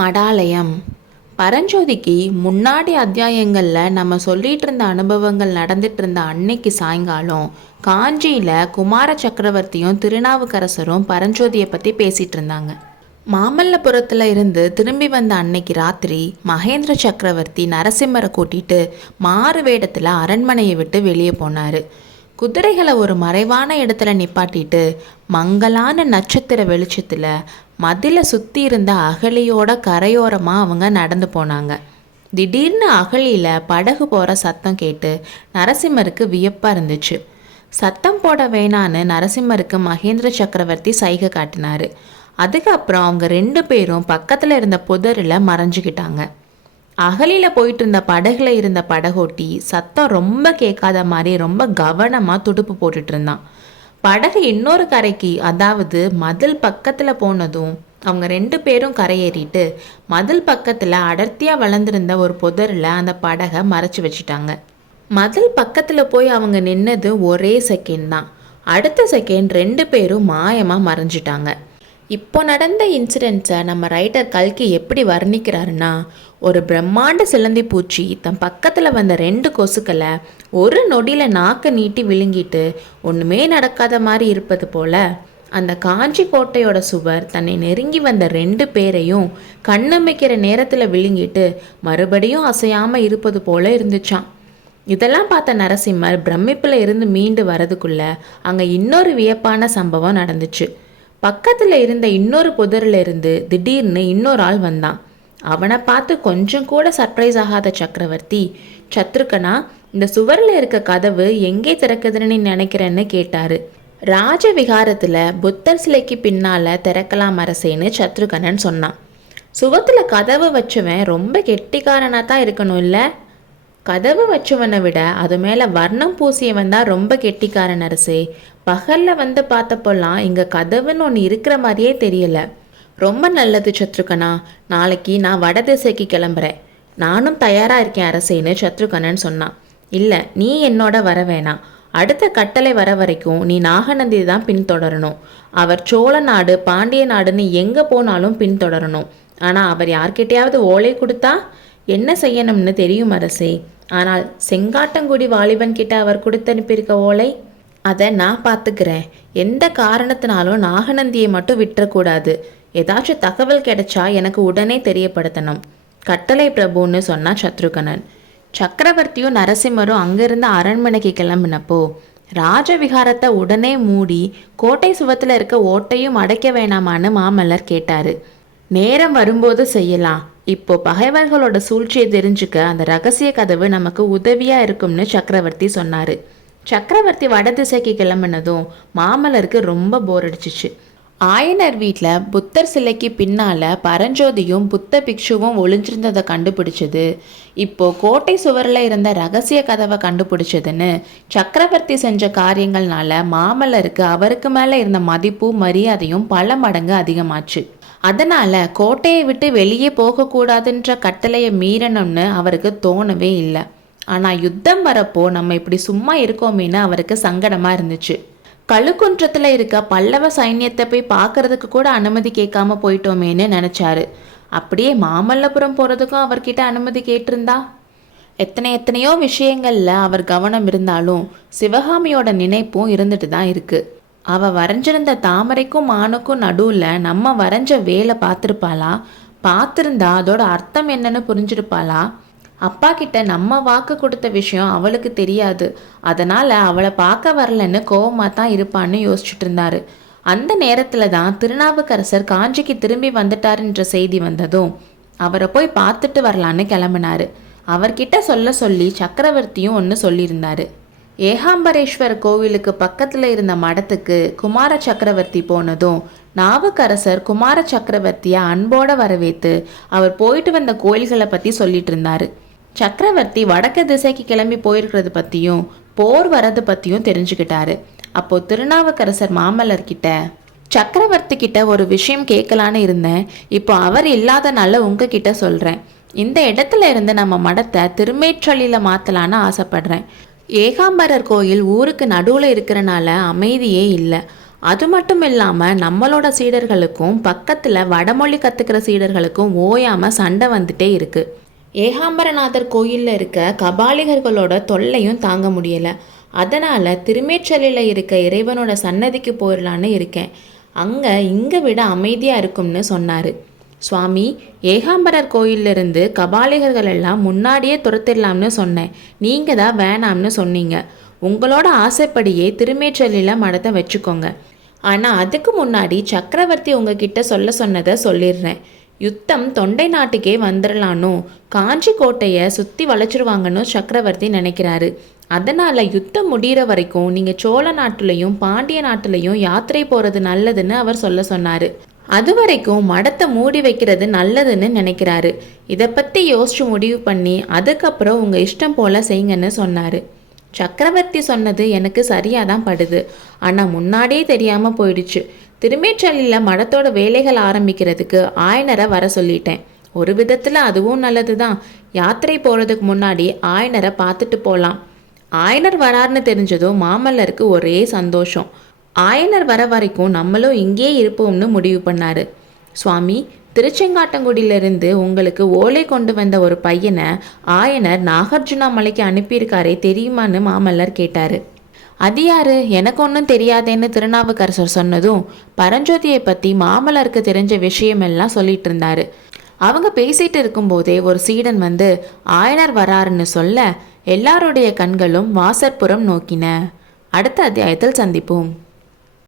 மடாலயம். பரஞ்சோதிக்கு முன்னாடி அத்தியாயங்களில் நம்ம சொல்லிகிட்டு இருந்த அனுபவங்கள் நடந்துட்டு இருந்த அன்னைக்கு சாயங்காலம் காஞ்சியில் குமார சக்கரவர்த்தியும் திருநாவுக்கரசரும் பரஞ்சோதியை பற்றி பேசிகிட்டு இருந்தாங்க. மாமல்லபுரத்தில் இருந்து திரும்பி வந்த அன்னைக்கு ராத்திரி மகேந்திர சக்கரவர்த்தி நரசிம்மரை கூட்டிட்டு மாறு வேடத்தில் அரண்மனையை விட்டு வெளியே போனார். குதிரைகளை ஒரு மறைவான இடத்துல நிப்பாட்டிட்டு மங்கலான நட்சத்திர வெளிச்சத்தில் மதிலை சுற்றி இருந்த அகழியோட கரையோரமாக அவங்க நடந்து போனாங்க. திடீர்னு அகழியில் படகு போகிற சத்தம் கேட்டு நரசிம்மருக்கு வியப்பாக இருந்துச்சு. சத்தம் போட வேணான்னு நரசிம்மருக்கு மகேந்திர சக்கரவர்த்தி சைகை காட்டினார். அதுக்கப்புறம் அவங்க 2 பேரும் பக்கத்தில் இருந்த புதரில் மறைஞ்சிக்கிட்டாங்க. அகலியில் போயிட்டு இருந்த படகுல இருந்த படகோட்டி சத்தம் ரொம்ப கேட்காத மாதிரி ரொம்ப கவனமாக துடுப்பு போட்டுட்டு இருந்தான். படகு இன்னொரு கரைக்கு, அதாவது மதில் பக்கத்தில் போனதும் அவங்க 2 பேரும் கரையேறிட்டு மதில் பக்கத்தில் அடர்த்தியாக வளர்ந்துருந்த ஒரு புதரில் அந்த படகை மறைச்சி வச்சுட்டாங்க. மதில் பக்கத்தில் போய் அவங்க நின்னது ஒரே செகண்ட் தான். அடுத்த செகண்ட் 2 பேரும் மாயமாக மறைஞ்சிட்டாங்க. இப்போ நடந்த இன்சிடென்ட்ஸை நம்ம ரைட்டர் கல்கி எப்படி வர்ணிக்கிறாருன்னா, ஒரு பிரம்மாண்ட சிலந்தி பூச்சி தன் பக்கத்தில் வந்த 2 கொசுக்களை ஒரு நொடியில் நாக்க நீட்டி விழுங்கிட்டு ஒன்றுமே நடக்காத மாதிரி இருப்பது போல அந்த காஞ்சி கோட்டையோட சுவர் தன்னை நெருங்கி வந்த 2 பேரையும் கண்ணமைக்கிற நேரத்தில் விழுங்கிட்டு மறுபடியும் அசையாமல் இருப்பது போல இருந்துச்சான். இதெல்லாம் பார்த்த நரசிம்மர் பிரமிப்பில் இருந்து மீண்டு வரதுக்குள்ள அங்கே இன்னொரு வியப்பான சம்பவம் நடந்துச்சு. பக்கத்தில் இருந்த இன்னொரு புதரில் இருந்து திடீர்னு இன்னொரு ஆள் வந்தான். அவனை பார்த்து கொஞ்சம் கூட சர்ப்ரைஸ் ஆகாத சக்கரவர்த்தி, சத்ருகனா, இந்த சுவரில் இருக்க கதவு எங்கே திறக்குதுன்னு நினைக்கிறேன்னு கேட்டாரு. ராஜவிகாரத்தில் புத்தர் சிலைக்கு பின்னால் திறக்கலாம் அரசேன்னு சத்ருகனன் சொன்னான். சுவத்தில் கதவு வச்சவன் ரொம்ப கெட்டிக்காரனாக தான் இருக்கணும் இல்லை? கதவு வச்சவனை விட அது மேலே வர்ணம் பூசியவன் தான் ரொம்ப கெட்டிக்காரன் அரசே. பகலில் வந்து பார்த்தப்போல்லாம் இங்கே கதவுன்னு ஒன்று இருக்கிற மாதிரியே தெரியல. ரொம்ப நல்லது சத்ருகனா, நாளைக்கு நான் வடதிசைக்கு கிளம்புறேன். நானும் தயாராக இருக்கேன் அரசேன்னு சத்ருகனன் சொன்னான். இல்லை, நீ என்னோட வர வேணாம். அடுத்த கட்டளை வர வரைக்கும் நீ நாகநந்தி தான் பின்தொடரணும். அவர் சோழ நாடு பாண்டிய நாடுன்னு எங்கே போனாலும் பின்தொடரணும். ஆனால் அவர் யார்கிட்டையாவது ஓலை கொடுத்தா என்ன செய்யணும்னு தெரியும் அரசே. ஆனால் செங்காட்டங்குடி வாலிபன் கிட்ட அவர் கொடுத்து அனுப்பியிருக்க ஓலை, அதை நான் பார்த்துக்கிறேன். எந்த காரணத்தினாலும் நாகநந்தியை மட்டும் விட்டுறக்கூடாது. ஏதாச்சும் தகவல் கிடைச்சா எனக்கு உடனே தெரியப்படுத்தணும். கட்டளை பிரபுன்னு சொன்னா சத்ருகனன். சக்கரவர்த்தியும் நரசிம்மரும் அங்கிருந்து அரண்மனைக்கு கிளம்பினப்போ ராஜவிகாரத்தை உடனே மூடி கோட்டை சுவத்தில் இருக்க ஓட்டையும் அடைக்க வேணாமான்னு மாமல்லர் கேட்டாரு. நேரம் வரும்போது செய்யலாம். இப்போ பகைவர்களோட சூழ்ச்சியை தெரிஞ்சுக்க அந்த ரகசிய கதவு நமக்கு உதவியா இருக்கும்னு சக்கரவர்த்தி சொன்னாரு. சக்கரவர்த்தி வடதிசைக்கு கிளம்பினதும் மாமல்லருக்கு ரொம்ப போர் அடிச்சிச்சு. ஆயனர் வீட்டில் புத்தர் சிலைக்கு பின்னால் பரஞ்சோதியும் புத்த பிக்ஷுவும் ஒளிஞ்சிருந்ததை கண்டுபிடிச்சது, இப்போ கோட்டை சுவரில் இருந்த ரகசிய கதவை கண்டுபிடிச்சதுன்னு சக்கரவர்த்தி செஞ்ச காரியங்கள்னால மாமல்லருக்கு அவருக்கு மேலே இருந்த மதிப்பு மரியாதையும் பல மடங்கு அதிகமாச்சு. அதனால் கோட்டையை விட்டு வெளியே போகக்கூடாதுன்ற கட்டளையை மீறணும்னு அவருக்கு தோணவே இல்லை. ஆனால் யுத்தம் வரப்போ நம்ம இப்படி சும்மா இருக்கோமேன்னு அவருக்கு சங்கடமாக இருந்துச்சு. கழுக்குன்றத்தில் இருக்க பல்லவ சைன்யத்தை போய் பார்க்கறதுக்கு கூட அனுமதி கேட்காம போயிட்டோமேன்னு நினச்சாரு. அப்படியே மாமல்லபுரம் போகிறதுக்கும் அவர்கிட்ட அனுமதி கேட்டிருந்தா? எத்தனையோ விஷயங்களில் அவர் கவனம் இருந்தாலும் சிவகாமியோட நினைப்பும் இருந்துட்டு தான் இருக்குது. அவள் வரைஞ்சிருந்த தாமரைக்கும் மானுக்கும் நடுவில் நம்ம வரைஞ்ச வேலை பார்த்துருப்பாளா? பார்த்துருந்தா அதோட அர்த்தம் என்னன்னு புரிஞ்சிருப்பாளா? அப்பா கிட்ட நம்ம வாக்கு கொடுத்த விஷயம் அவளுக்கு தெரியாது, அதனால் அவளை பார்க்க வரலன்னு கோவமாக தான் இருப்பான்னு யோசிச்சுட்டு இருந்தாரு. அந்த நேரத்தில் தான் திருநாவுக்கரசர் காஞ்சிக்கு திரும்பி வந்துட்டாருன்ற செய்தி வந்ததும் அவரை போய் பார்த்துட்டு வரலான்னு கிளம்பினாரு. அவர்கிட்ட சொல்லி சக்கரவர்த்தியும் ஒன்று சொல்லியிருந்தாரு. ஏகாம்பரேஸ்வர் கோவிலுக்கு பக்கத்தில் இருந்த மடத்துக்கு குமார சக்கரவர்த்தி போனதும் நாவுக்கரசர் குமார சக்கரவர்த்தியை அன்போட வரவேற்று அவர் போயிட்டு வந்த கோயில்களை பற்றி சொல்லிட்டு இருந்தாரு. சக்கரவர்த்தி வடக்கு திசைக்கு கிளம்பி போயிருக்கிறது பற்றியும் போர் வரது பற்றியும் தெரிஞ்சுக்கிட்டாரு. அப்போ திருநாவுக்கரசர் மாமல்லர்கிட்ட, சக்கரவர்த்தி கிட்ட ஒரு விஷயம் கேட்கலான்னு இருந்தேன். இப்போ அவர் இல்லாதனால உங்ககிட்ட சொல்கிறேன். இந்த இடத்துல இருந்து நம்ம மடத்தை திருமேற்றலியில் மாற்றலான்னு ஆசைப்படுறேன். ஏகாம்பரர் கோயில் ஊருக்கு நடுவில் இருக்கிறனால அமைதியே இல்லை. அது மட்டும் இல்லாமல் நம்மளோட சீடர்களுக்கும் பக்கத்தில் வடமொழி கற்றுக்கிற சீடர்களுக்கும் ஓயாமல் சண்டை வந்துட்டே இருக்குது. ஏகாம்பரநாதர் கோயிலில் இருக்க கபாலிகர்களோட தொல்லையும் தாங்க முடியலை. அதனால் திருமேற்றலில் இருக்க இறைவனோட சன்னதிக்கு போயிடலான்னு இருக்கேன். அங்கே இங்கே விட அமைதியாக இருக்கும்னு சொன்னார். சுவாமி, ஏகாம்பரர் கோயிலிருந்து கபாலிகர்கள் எல்லாம் முன்னாடியே துரத்திடலாம்னு சொன்னேன். நீங்கள் தான் வேணாம்னு சொன்னீங்க. உங்களோட ஆசைப்படியே திருமேற்றலில் மடத்தை வச்சுக்கோங்க. ஆனால் அதுக்கு முன்னாடி சக்கரவர்த்தி உங்ககிட்ட சொல்ல சொன்னதை சொல்லிடுறேன். யுத்தம் தொண்டை நாட்டுக்கே வந்துடலான்னு காஞ்சி கோட்டையை சுற்றி வளைச்சிருவாங்கன்னு சக்கரவர்த்தி நினைக்கிறாரு. அதனால் யுத்தம் முடிகிற வரைக்கும் நீங்கள் சோழ நாட்டுலையும் பாண்டிய நாட்டுலையும் யாத்திரை போகிறது நல்லதுன்னு அவர் சொல்ல சொன்னார். அது வரைக்கும் மடத்தை மூடி வைக்கிறது நல்லதுன்னு நினைக்கிறாரு. இதை பற்றி யோசிச்சு முடிவு பண்ணி அதுக்கப்புறம் உங்கள் இஷ்டம் போல் செய்யுங்கன்னு சொன்னார். சக்கரவர்த்தி சொன்னது எனக்கு சரியாக தான் படுது. ஆனால் முன்னாடியே தெரியாமல் போயிடுச்சு. திருமேற்றலில் மடத்தோட வேலைகள் ஆரம்பிக்கிறதுக்கு ஆயனரை வர சொல்லிட்டேன். ஒரு விதத்தில் அதுவும் நல்லது தான். யாத்திரை போகிறதுக்கு முன்னாடி ஆயனரை பார்த்துட்டு போகலாம். ஆயனர் வராருன்னு தெரிஞ்சதும் மாமல்லருக்கு ஒரே சந்தோஷம். ஆயனர் வர வரைக்கும் நம்மளும் இங்கே இருப்போம்னு முடிவு பண்ணார். சுவாமி, திருச்செங்காட்டங்குடியிலிருந்து உங்களுக்கு ஓலை கொண்டு வந்த ஒரு பையனை ஆயனர் நாகார்ஜுனா மலைக்கு அனுப்பியிருக்காரே, தெரியுமான்னு மாமல்லர் கேட்டார். அது யாரு, எனக்கு ஒன்றும் தெரியாதேன்னு திருநாவுக்கரசர் சொன்னதும் பரஞ்சோதியை பற்றி மாமல்லருக்கு தெரிஞ்ச விஷயமெல்லாம் சொல்லிட்டு இருந்தாரு. அவங்க பேசிட்டு இருக்கும்போதே ஒரு சீடன் வந்து ஆயனர் வராருன்னு சொல்ல எல்லாருடைய கண்களும் வாசற்புறம் நோக்கின. அடுத்த அத்தியாயத்தில் சந்திப்போம்.